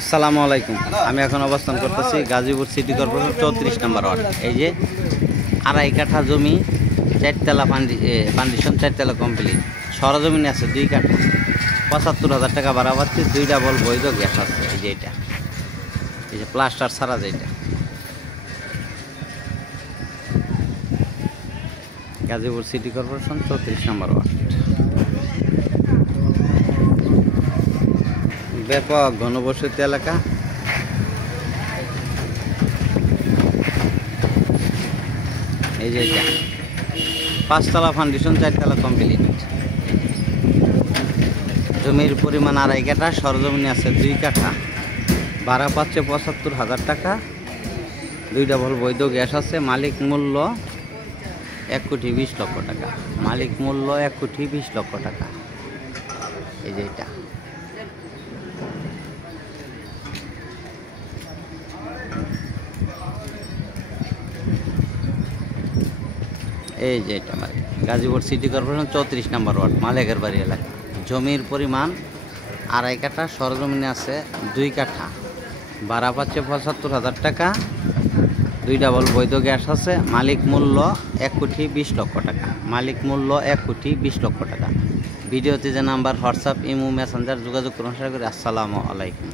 আসসালামু আলাইকুম। আমি এখন অবস্থান করতেছি গাজীপুর সিটি কর্পোরেশন 34 নম্বর ওয়ার্ড। এই যে আড়াই কাঠা জমি, চারতলা ফাউন্ডেশন, চারতলা কমপ্লিট, সরজমিনে আছে 2 কাঠা, ৭৫,০০০ টাকা ভাড়া পাচ্ছি। 2 ডাবল বৈধ গ্যাস আছে। এই যে এটা, এই যে প্লাস্টার ছাড়া যেটা, গাজীপুর সিটি কর্পোরেশন 34 নম্বর ওয়ার্ড। ব্যাপক ঘনবসতি এলাকা। এই যে এটা 5তলা ফাউন্ডেশন, 4তলা কমপ্লিট, জমির পরিমাণ আড়াই কাঠা, সরজমিনে আছে 2 কাঠা, ভাড়া পাচ্ছে ৭৫,০০০ টাকা। 2 ডাবল বৈধ গ্যাস আছে। মালিক মূল্য 1,20,00,000 টাকা। মালিক মূল্য 1,20,00,000 টাকা। এই যে এটা, এই যে এটা মালিক, গাজীপুর সিটি কর্পোরেশন 34 নম্বর ওয়ার্ড, মালিকের বাড়ি এলাকা। জমির পরিমাণ আড়াই কাঠা, সরজমিনে আছে 2 কাঠা, ভাড়া পাচ্ছে ৭৫,০০০ টাকা। 2 ডাবল বৈধ গ্যাস আছে। মালিক মূল্য 1,20,00,000 টাকা। মালিক মূল্য 1,20,00,000 টাকা। ভিডিওতে যে নাম্বার, হোয়াটসঅ্যাপ, ইমো, মেসেঞ্জার যোগাযোগ করুন। আশা করি। আসসালামু আলাইকুম।